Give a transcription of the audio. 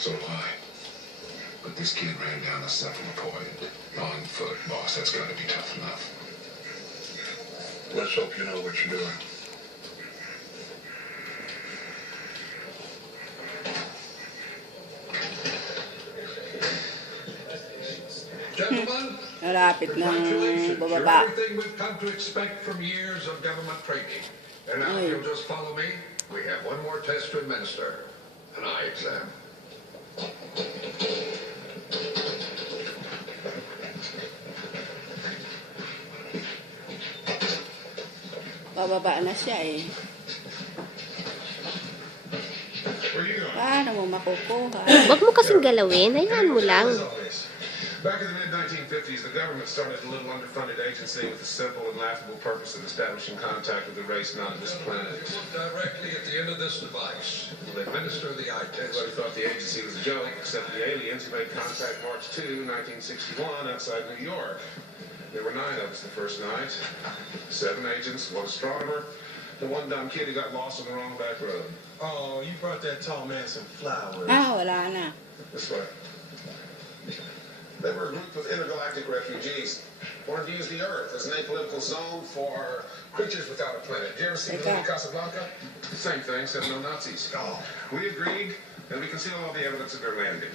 So do I. But this kid ran down the cephalopoid. On foot, boss. That's got to be tough enough. Let's hope you know what you're doing. Gentlemen, Malapit ng congratulations. You're bababa. everything we've come to expect from years of government training. And now, if you'll just follow me, we have one more test to administer. An eye exam. Bababa na siya eh. Where you going? Paano mo makukuha? Huwag mo kasing galawin. Hayaan mo lang. Back in the mid-1950s, the government started a little underfunded agency with the simple and laughable purpose of establishing contact with the race not of this planet. Look directly at the end of this device. We'll administer the eye test. Everybody thought the agency was a joke, except the aliens who made contact March 2, 1961, outside New York. There were 9 of us the first night. 7 agents, 1 astronomer, and 1 dumb kid who got lost on the wrong back road. Oh, you brought that tall man some flowers. Wala na. This way. They were a group of intergalactic refugees. Wanted to use the Earth as an apolitical zone for creatures without a planet. Did you ever see the movie Casablanca? Same thing, except no Nazis. Oh. We agreed, and we concealed all the evidence of their landing.